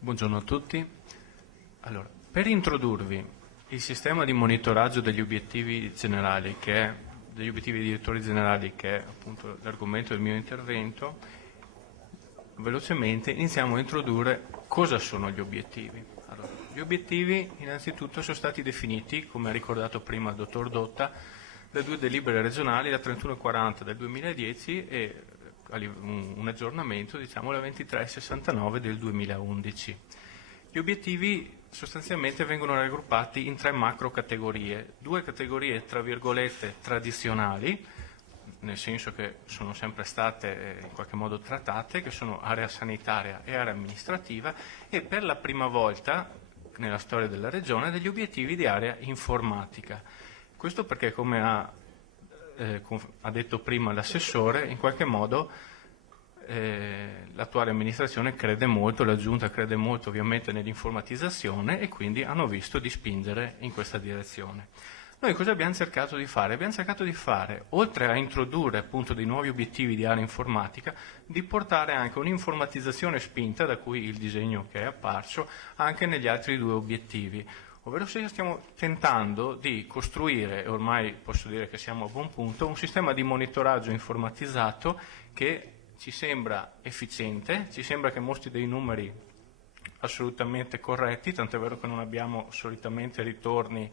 Buongiorno a tutti. Allora, per introdurvi il sistema di monitoraggio degli obiettivi generali, degli obiettivi dei direttori generali, che è appunto l'argomento del mio intervento, velocemente iniziamo a introdurre cosa sono gli obiettivi. Allora, gli obiettivi innanzitutto sono stati definiti, come ha ricordato prima il dottor Dotta, da due delibere regionali, la 3140 del 2010 e un aggiornamento, diciamo, la 2369 del 2011. Gli obiettivi sostanzialmente vengono raggruppati in tre macro categorie, due categorie tra virgolette tradizionali, nel senso che sono sempre state in qualche modo trattate, che sono area sanitaria e area amministrativa, e per la prima volta nella storia della regione degli obiettivi di area informatica. Questo perché, come ha detto prima l'assessore, in qualche modo l'attuale amministrazione crede molto, la Giunta crede molto ovviamente nell'informatizzazione e quindi hanno visto di spingere in questa direzione. Noi cosa abbiamo cercato di fare? Abbiamo cercato di fare, oltre a introdurre appunto dei nuovi obiettivi di area informatica, di portare anche un'informatizzazione spinta, da cui il disegno che è apparso, anche negli altri due obiettivi. Ovvero stiamo tentando di costruire, e ormai posso dire che siamo a buon punto, un sistema di monitoraggio informatizzato che ci sembra efficiente, ci sembra che mostri dei numeri assolutamente corretti, tant'è vero che non abbiamo solitamente ritorni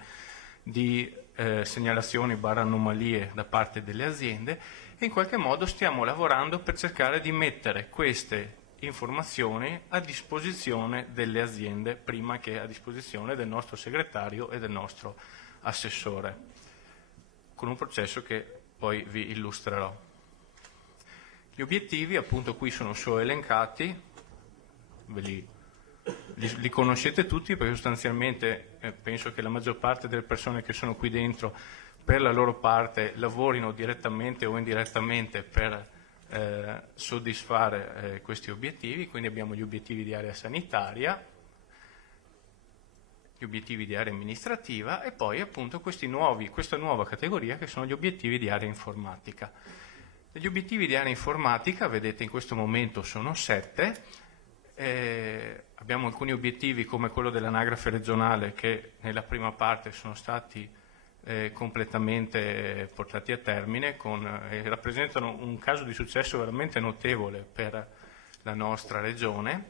di segnalazioni / anomalie da parte delle aziende, e in qualche modo stiamo lavorando per cercare di mettere queste informazioni a disposizione delle aziende prima che a disposizione del nostro segretario e del nostro assessore, con un processo che poi vi illustrerò. Gli obiettivi appunto qui sono solo elencati, li conoscete tutti perché sostanzialmente penso che la maggior parte delle persone che sono qui dentro per la loro parte lavorino direttamente o indirettamente per soddisfare questi obiettivi. Quindi abbiamo gli obiettivi di area sanitaria, gli obiettivi di area amministrativa e poi appunto questa nuova categoria che sono gli obiettivi di area informatica. Gli obiettivi di area informatica, vedete in questo momento sono 7, abbiamo alcuni obiettivi come quello dell'anagrafe regionale che nella prima parte sono stati completamente portati a termine rappresentano un caso di successo veramente notevole per la nostra regione.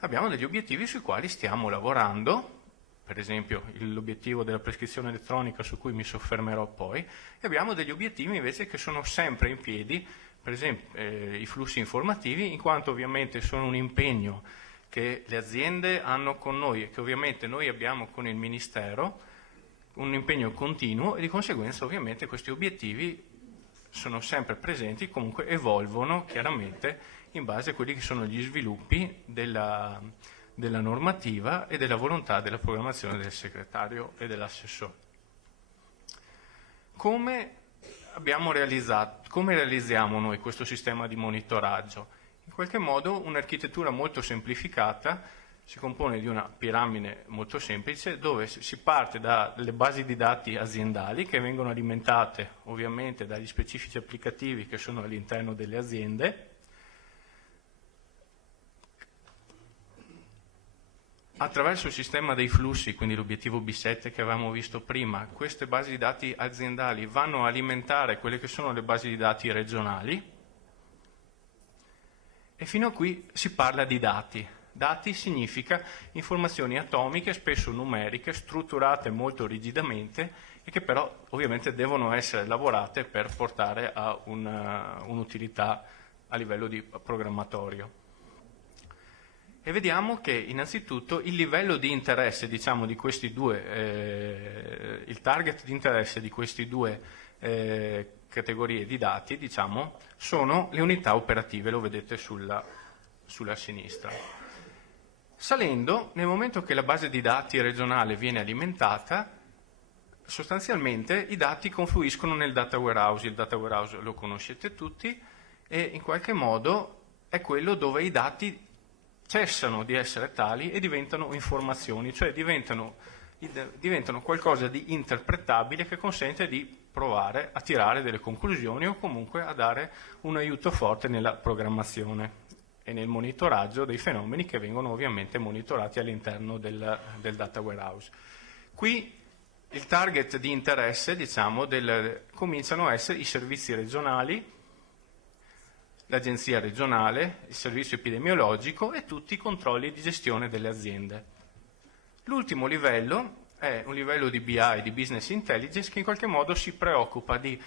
Abbiamo degli obiettivi sui quali stiamo lavorando, per esempio l'obiettivo della prescrizione elettronica su cui mi soffermerò poi, e abbiamo degli obiettivi invece che sono sempre in piedi, per esempio i flussi informativi, in quanto ovviamente sono un impegno che le aziende hanno con noi e che ovviamente noi abbiamo con il Ministero, un impegno continuo, e di conseguenza ovviamente questi obiettivi sono sempre presenti, comunque evolvono chiaramente in base a quelli che sono gli sviluppi della normativa e della volontà della programmazione del segretario e dell'assessore. Come realizziamo noi questo sistema di monitoraggio? In qualche modo un'architettura molto semplificata, si compone di una piramide molto semplice dove si parte dalle basi di dati aziendali che vengono alimentate ovviamente dagli specifici applicativi che sono all'interno delle aziende. Attraverso il sistema dei flussi, quindi l'obiettivo B7 che avevamo visto prima, queste basi di dati aziendali vanno a alimentare quelle che sono le basi di dati regionali, e fino a qui si parla di dati. Dati significa informazioni atomiche, spesso numeriche, strutturate molto rigidamente e che però ovviamente devono essere lavorate per portare a un'utilità a livello di programmatorio. E vediamo che innanzitutto il livello di interesse, diciamo, di questi due, il target di interesse di questi due categorie di dati, diciamo, sono le unità operative, lo vedete sulla sinistra. Salendo, nel momento che la base di dati regionale viene alimentata, sostanzialmente i dati confluiscono nel data warehouse. Il data warehouse lo conoscete tutti e in qualche modo è quello dove i dati cessano di essere tali e diventano informazioni, cioè diventano diventano qualcosa di interpretabile che consente di provare a tirare delle conclusioni o comunque a dare un aiuto forte nella programmazione e nel monitoraggio dei fenomeni che vengono ovviamente monitorati all'interno del data warehouse. Qui il target di interesse, diciamo, cominciano a essere i servizi regionali, l'agenzia regionale, il servizio epidemiologico e tutti i controlli di gestione delle aziende. L'ultimo livello è un livello di BI, di Business Intelligence, che in qualche modo si preoccupa di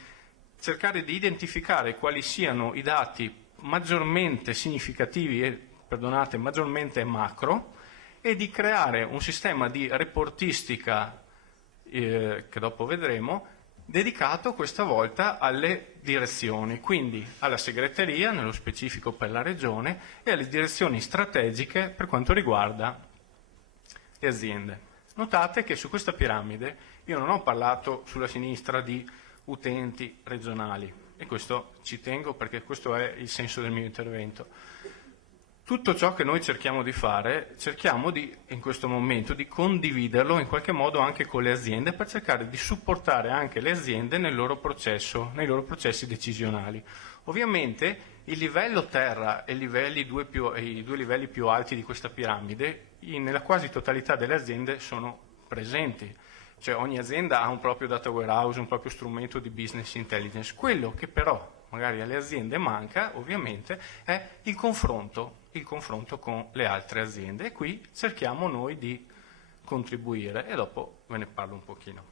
cercare di identificare quali siano i dati maggiormente significativi e, perdonate, maggiormente macro, e di creare un sistema di reportistica che dopo vedremo, dedicato questa volta alle direzioni, quindi alla segreteria, nello specifico per la regione, e alle direzioni strategiche per quanto riguarda le aziende. Notate che su questa piramide io non ho parlato sulla sinistra di utenti regionali, e questo ci tengo perché questo è il senso del mio intervento. Tutto ciò che noi cerchiamo di fare, in questo momento di condividerlo in qualche modo anche con le aziende per cercare di supportare anche le aziende nel loro processo, nei loro processi decisionali. Ovviamente il livello terra e i due livelli più alti di questa piramide nella quasi totalità delle aziende sono presenti. Cioè ogni azienda ha un proprio data warehouse, un proprio strumento di business intelligence. Quello che però magari alle aziende manca, ovviamente, è il confronto con le altre aziende. E qui cerchiamo noi di contribuire e dopo ve ne parlo un pochino.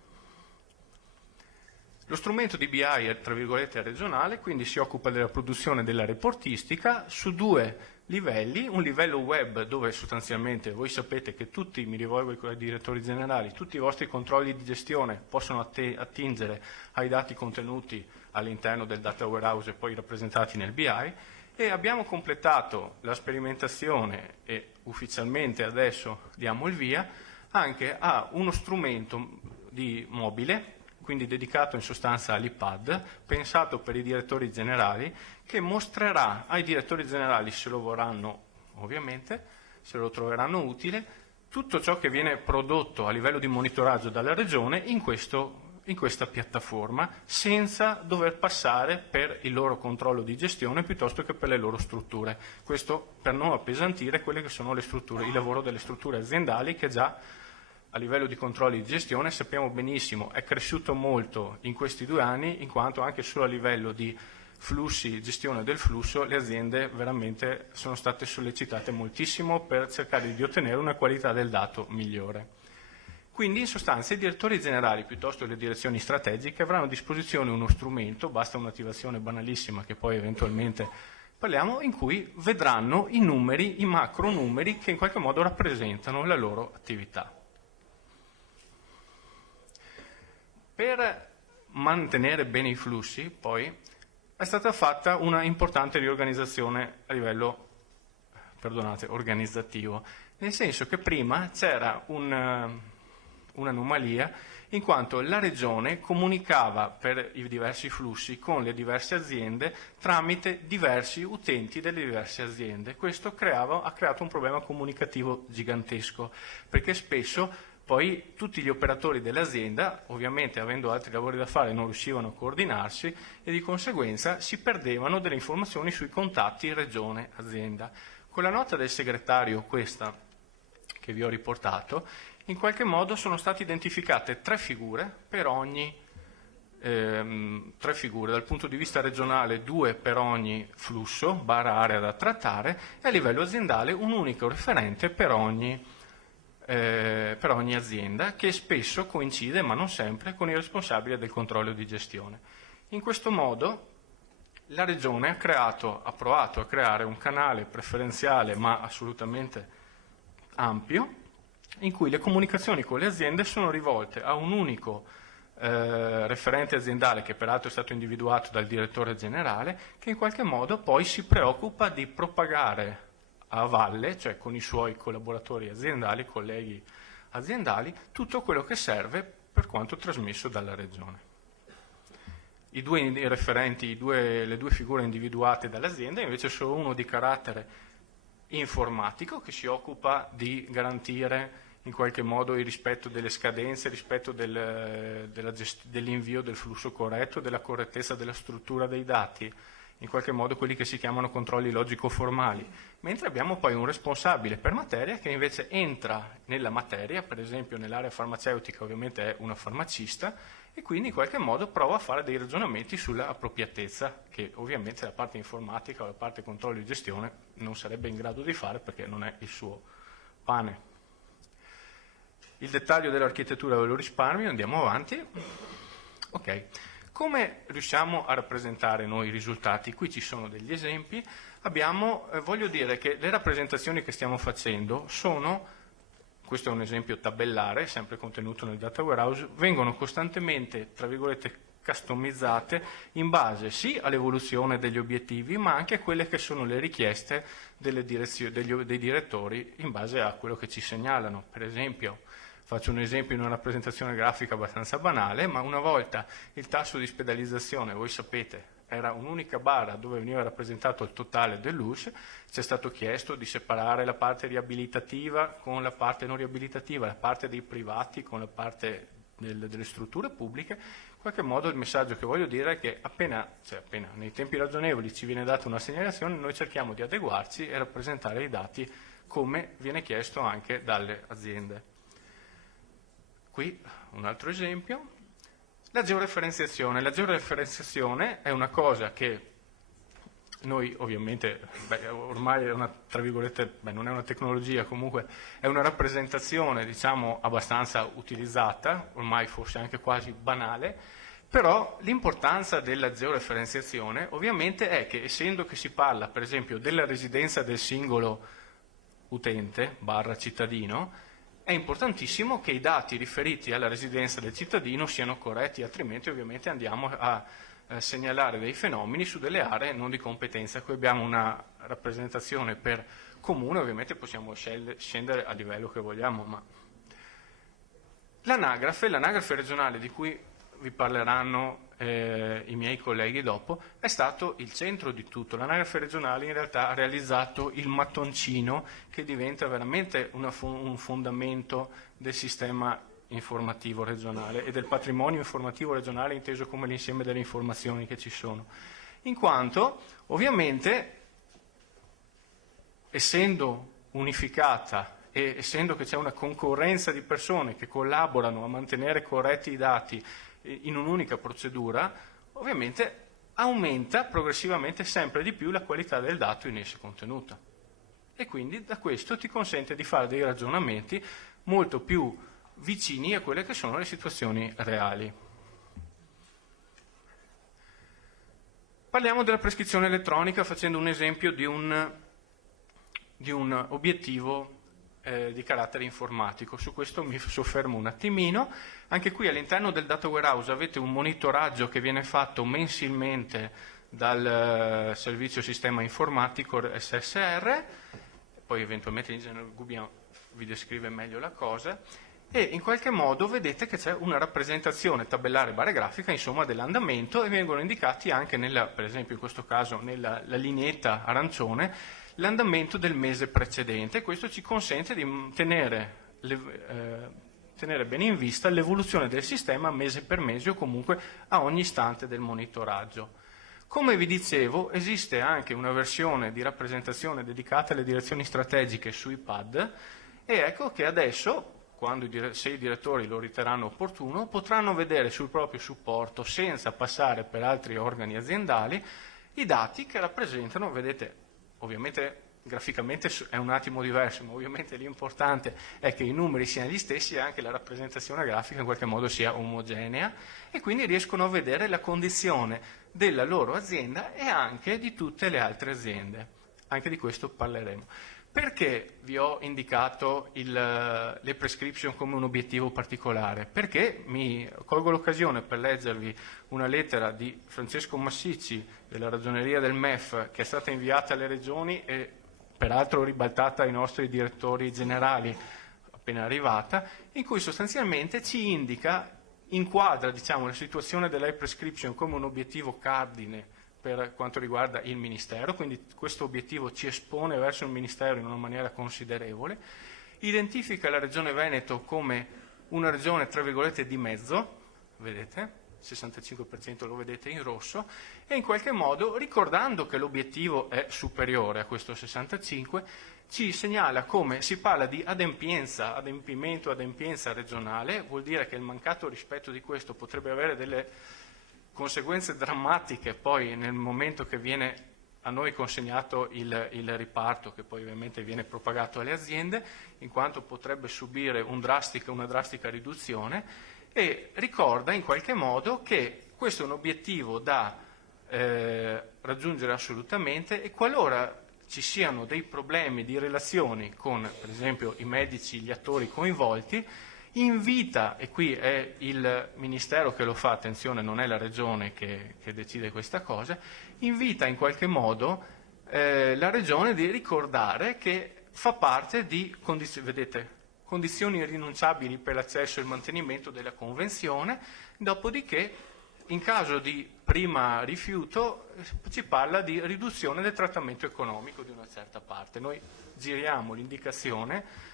Lo strumento di BI è, tra virgolette, regionale, quindi si occupa della produzione della reportistica su due livelli, un livello web dove sostanzialmente voi sapete che tutti, mi rivolgo ai direttori generali, tutti i vostri controlli di gestione possono attingere ai dati contenuti all'interno del data warehouse e poi rappresentati nel BI, e abbiamo completato la sperimentazione e ufficialmente adesso diamo il via anche a uno strumento di mobile, quindi dedicato in sostanza all'iPad, pensato per i direttori generali, che mostrerà ai direttori generali, se lo vorranno ovviamente, se lo troveranno utile, tutto ciò che viene prodotto a livello di monitoraggio dalla regione in questa piattaforma, senza dover passare per il loro controllo di gestione piuttosto che per le loro strutture. Questo per non appesantire quelle che sono le strutture, il lavoro delle strutture aziendali, che già a livello di controlli di gestione sappiamo benissimo è cresciuto molto in questi 2 anni, in quanto anche solo a livello di flussi, gestione del flusso, le aziende veramente sono state sollecitate moltissimo per cercare di ottenere una qualità del dato migliore. Quindi in sostanza i direttori generali piuttosto che le direzioni strategiche avranno a disposizione uno strumento, basta un'attivazione banalissima che poi eventualmente parliamo, in cui vedranno i numeri, i macro numeri che in qualche modo rappresentano la loro attività. Per mantenere bene i flussi, poi, è stata fatta una importante riorganizzazione a livello, organizzativo, nel senso che prima c'era un'anomalia in quanto la regione comunicava per i diversi flussi con le diverse aziende tramite diversi utenti delle diverse aziende. Questo ha creato un problema comunicativo gigantesco, perché spesso poi tutti gli operatori dell'azienda, ovviamente avendo altri lavori da fare, non riuscivano a coordinarsi e di conseguenza si perdevano delle informazioni sui contatti regione-azienda. Con la nota del segretario, questa che vi ho riportato, in qualche modo sono state identificate 3 figure per ogni 3 figure, dal punto di vista regionale 2 per ogni flusso, area da trattare, e a livello aziendale un unico referente per ogni azienda, che spesso coincide, ma non sempre, con il responsabile del controllo di gestione. In questo modo la Regione ha provato a creare un canale preferenziale, ma assolutamente ampio, in cui le comunicazioni con le aziende sono rivolte a un unico referente aziendale, che peraltro è stato individuato dal direttore generale, che in qualche modo poi si preoccupa di propagare a valle, cioè con i suoi collaboratori aziendali, colleghi aziendali, tutto quello che serve per quanto trasmesso dalla Regione. I 2 referenti, le 2 figure individuate dall'azienda invece sono uno di carattere informatico, che si occupa di garantire in qualche modo il rispetto delle scadenze, il rispetto dell'invio del flusso corretto, della correttezza della struttura dei dati, in qualche modo quelli che si chiamano controlli logico-formali, mentre abbiamo poi un responsabile per materia che invece entra nella materia, per esempio nell'area farmaceutica ovviamente è una farmacista, e quindi in qualche modo prova a fare dei ragionamenti sulla appropriatezza, che ovviamente la parte informatica o la parte controllo e gestione non sarebbe in grado di fare perché non è il suo pane. Il dettaglio dell'architettura ve lo risparmio, andiamo avanti. Ok. Come riusciamo a rappresentare noi i risultati? Qui ci sono degli esempi. Voglio dire che le rappresentazioni che stiamo facendo sono, questo è un esempio tabellare, sempre contenuto nel data warehouse, vengono costantemente, tra virgolette, customizzate in base sì all'evoluzione degli obiettivi, ma anche a quelle che sono le richieste dei direttori in base a quello che ci segnalano. Per esempio, faccio un esempio in una rappresentazione grafica abbastanza banale, ma una volta il tasso di spedalizzazione, voi sapete, era un'unica barra dove veniva rappresentato il totale dell'US, ci è stato chiesto di separare la parte riabilitativa con la parte non riabilitativa, la parte dei privati con la parte delle strutture pubbliche. In qualche modo il messaggio che voglio dire è che appena nei tempi ragionevoli ci viene data una segnalazione, noi cerchiamo di adeguarci e rappresentare i dati come viene chiesto anche dalle aziende. Qui un altro esempio, la georeferenziazione. La georeferenziazione è una cosa che noi ovviamente, ormai è una, tra virgolette, non è una tecnologia, comunque è una rappresentazione diciamo abbastanza utilizzata, ormai forse anche quasi banale, però l'importanza della georeferenziazione ovviamente è che essendo che si parla per esempio della residenza del singolo utente / cittadino, è importantissimo che i dati riferiti alla residenza del cittadino siano corretti, altrimenti ovviamente andiamo a segnalare dei fenomeni su delle aree non di competenza. Qui abbiamo una rappresentazione per comune, ovviamente possiamo scendere a livello che vogliamo, ma l'anagrafe regionale di cui vi parleranno i miei colleghi dopo, è stato il centro di tutto. L'anagrafe regionale in realtà ha realizzato il mattoncino che diventa veramente un fondamento del sistema informativo regionale e del patrimonio informativo regionale inteso come l'insieme delle informazioni che ci sono. In quanto, ovviamente, essendo unificata e essendo che c'è una concorrenza di persone che collaborano a mantenere corretti i dati in un'unica procedura, ovviamente aumenta progressivamente sempre di più la qualità del dato in esso contenuta. E quindi da questo ti consente di fare dei ragionamenti molto più vicini a quelle che sono le situazioni reali. Parliamo della prescrizione elettronica facendo un esempio di un obiettivo di carattere informatico. Su questo mi soffermo un attimino. Anche qui all'interno del data warehouse avete un monitoraggio che viene fatto mensilmente dal servizio sistema informatico SSR, poi eventualmente l'ingegner Gubbia vi descrive meglio la cosa, e in qualche modo vedete che c'è una rappresentazione tabellare / grafica insomma dell'andamento, e vengono indicati anche per esempio in questo caso nella lineetta arancione l'andamento del mese precedente. Questo ci consente di tenere bene in vista l'evoluzione del sistema mese per mese o comunque a ogni istante del monitoraggio. Come vi dicevo, esiste anche una versione di rappresentazione dedicata alle direzioni strategiche sui pad, e ecco che adesso, se i direttori lo riterranno opportuno, potranno vedere sul proprio supporto, senza passare per altri organi aziendali, i dati che rappresentano, vedete, ovviamente graficamente è un attimo diverso, ma ovviamente l'importante è che i numeri siano gli stessi e anche la rappresentazione grafica in qualche modo sia omogenea, e quindi riescono a vedere la condizione della loro azienda e anche di tutte le altre aziende. Anche di questo parleremo. Perché vi ho indicato le prescription come un obiettivo particolare? Perché mi colgo l'occasione per leggervi una lettera di Francesco Massicci della Ragioneria del MEF, che è stata inviata alle regioni e peraltro ribaltata ai nostri direttori generali appena arrivata, in cui sostanzialmente ci inquadra diciamo, la situazione dell'high prescription come un obiettivo cardine per quanto riguarda il Ministero, quindi questo obiettivo ci espone verso il Ministero in una maniera considerevole, identifica la Regione Veneto come una regione, tra virgolette, di mezzo, vedete? 65% lo vedete in rosso, e in qualche modo, ricordando che l'obiettivo è superiore a questo 65, ci segnala come si parla di adempienza regionale, vuol dire che il mancato rispetto di questo potrebbe avere delle conseguenze drammatiche poi nel momento che viene a noi consegnato il riparto, che poi ovviamente viene propagato alle aziende, in quanto potrebbe subire una drastica riduzione, e ricorda in qualche modo che questo è un obiettivo da raggiungere assolutamente, e qualora ci siano dei problemi di relazioni con, per esempio, i medici, gli attori coinvolti, invita, e qui è il Ministero che lo fa, attenzione, non è la Regione che decide questa cosa, invita in qualche modo la Regione di ricordare che fa parte di condizioni irrinunciabili per l'accesso e il mantenimento della Convenzione, dopodiché in caso di prima rifiuto si parla di riduzione del trattamento economico di una certa parte. Noi giriamo l'indicazione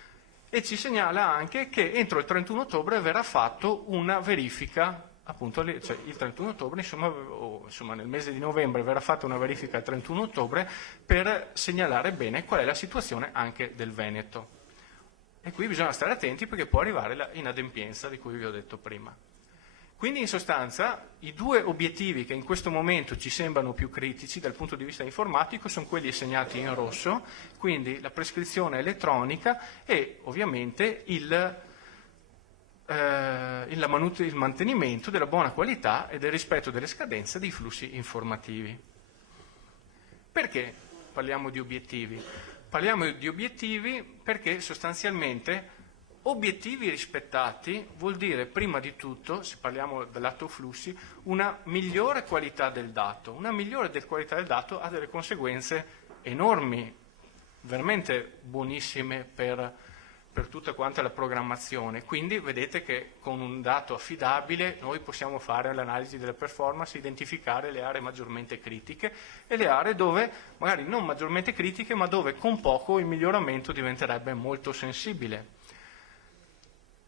e ci segnala anche che entro il 31 ottobre verrà fatto una verifica, appunto, cioè il 31 ottobre, insomma nel mese di novembre verrà fatta una verifica il 31 ottobre per segnalare bene qual è la situazione anche del Veneto. E qui bisogna stare attenti perché può arrivare l'inadempienza di cui vi ho detto prima. Quindi in sostanza i due obiettivi che in questo momento ci sembrano più critici dal punto di vista informatico sono quelli segnati in rosso, quindi la prescrizione elettronica e ovviamente il mantenimento della buona qualità e del rispetto delle scadenze dei flussi informativi. Perché parliamo di obiettivi? Parliamo di obiettivi perché sostanzialmente obiettivi rispettati vuol dire prima di tutto, se parliamo del lato flussi, una migliore qualità del dato. Una migliore qualità del dato ha delle conseguenze enormi, veramente buonissime per tutta quanta la programmazione. Quindi vedete che con un dato affidabile noi possiamo fare l'analisi delle performance, identificare le aree maggiormente critiche e le aree dove magari non maggiormente critiche, ma dove con poco il miglioramento diventerebbe molto sensibile.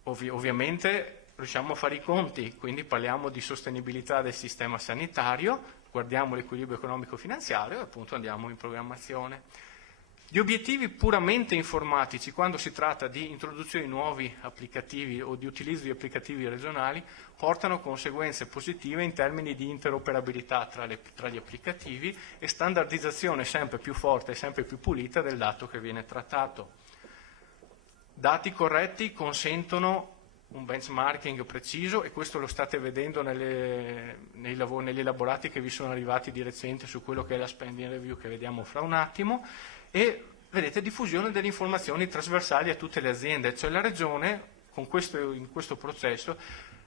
Ovviamente riusciamo a fare i conti, quindi parliamo di sostenibilità del sistema sanitario, guardiamo l'equilibrio economico-finanziario e appunto andiamo in programmazione. Gli obiettivi puramente informatici, quando si tratta di introduzione di nuovi applicativi o di utilizzo di applicativi regionali, portano conseguenze positive in termini di interoperabilità tra gli applicativi e standardizzazione sempre più forte e sempre più pulita del dato che viene trattato. Dati corretti consentono un benchmarking preciso e questo lo state vedendo negli elaborati che vi sono arrivati di recente su quello che è la spending review che vediamo fra un attimo, e vedete diffusione delle informazioni trasversali a tutte le aziende, cioè la Regione in questo processo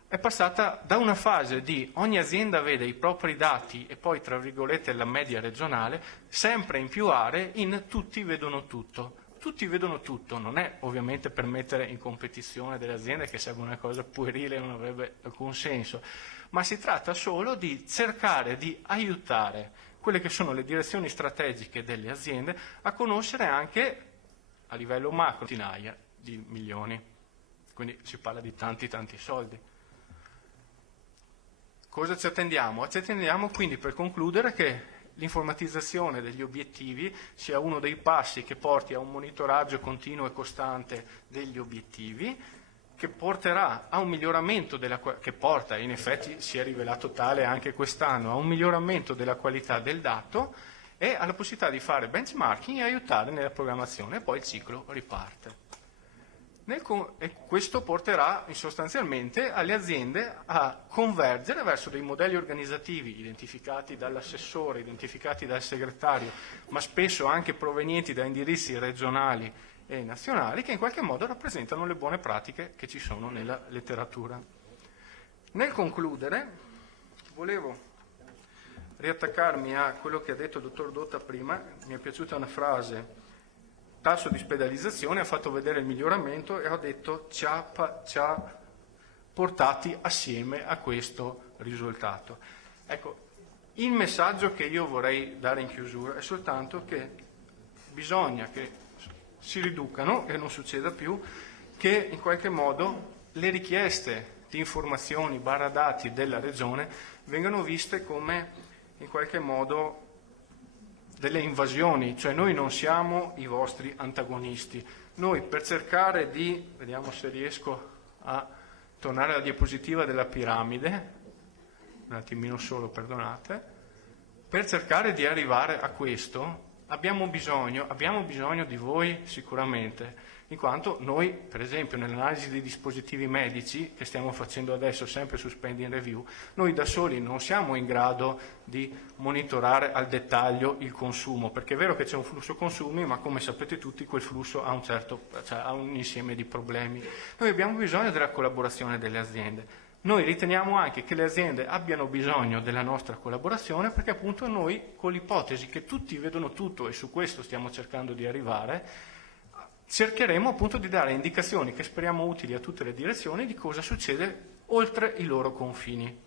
è passata da una fase di ogni azienda vede i propri dati e poi tra virgolette la media regionale, sempre in più aree, in tutti vedono tutto. Tutti vedono tutto, non è ovviamente per mettere in competizione delle aziende, che sarebbe una cosa puerile e non avrebbe alcun senso, ma si tratta solo di cercare di aiutare quelle che sono le direzioni strategiche delle aziende a conoscere anche a livello macro centinaia di milioni, quindi si parla di tanti soldi. Cosa ci attendiamo? Ci attendiamo quindi, per concludere, che l'informatizzazione degli obiettivi sia uno dei passi che porti a un monitoraggio continuo e costante degli obiettivi, che porterà a un miglioramento che porta, in effetti si è rivelato tale anche quest'anno, a un miglioramento della qualità del dato e alla possibilità di fare benchmarking e aiutare nella programmazione, e poi il ciclo riparte. E questo porterà sostanzialmente alle aziende a convergere verso dei modelli organizzativi identificati dall'assessore, identificati dal segretario, ma spesso anche provenienti da indirizzi regionali e nazionali, che in qualche modo rappresentano le buone pratiche che ci sono nella letteratura. Nel concludere, volevo riattaccarmi a quello che ha detto il dottor Dotta prima. Mi è piaciuta una frase: tasso di ospedalizzazione ha fatto vedere il miglioramento, e ho detto ci ha portati assieme a questo risultato. Ecco, il messaggio che io vorrei dare in chiusura è soltanto che bisogna che si riducano e non succeda più che in qualche modo le richieste di informazioni dati della regione vengano viste come in qualche modo delle invasioni, cioè noi non siamo i vostri antagonisti. Noi per cercare di, vediamo se riesco a tornare alla diapositiva della piramide, un attimino solo, perdonate, per cercare di arrivare a questo abbiamo bisogno di voi sicuramente, in quanto noi, per esempio, nell'analisi dei dispositivi medici che stiamo facendo adesso sempre su Spending Review, noi da soli non siamo in grado di monitorare al dettaglio il consumo, perché è vero che c'è un flusso consumi, ma come sapete tutti quel flusso ha ha un insieme di problemi. Noi abbiamo bisogno della collaborazione delle aziende. Noi riteniamo anche che le aziende abbiano bisogno della nostra collaborazione perché appunto noi, con l'ipotesi che tutti vedono tutto e su questo stiamo cercando di arrivare, cercheremo appunto di dare indicazioni che speriamo utili a tutte le direzioni di cosa succede oltre i loro confini.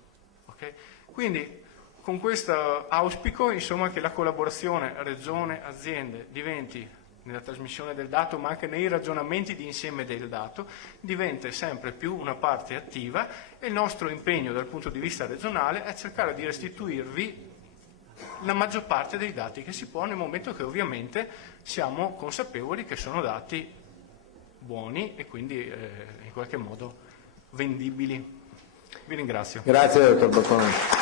Okay? Quindi con questo auspico insomma, che la collaborazione regione-aziende diventi nella trasmissione del dato ma anche nei ragionamenti di insieme del dato diventa sempre più una parte attiva e il nostro impegno dal punto di vista regionale è cercare di restituirvi la maggior parte dei dati che si può nel momento che ovviamente siamo consapevoli che sono dati buoni e quindi in qualche modo vendibili. Vi ringrazio. Grazie dottor Boccone.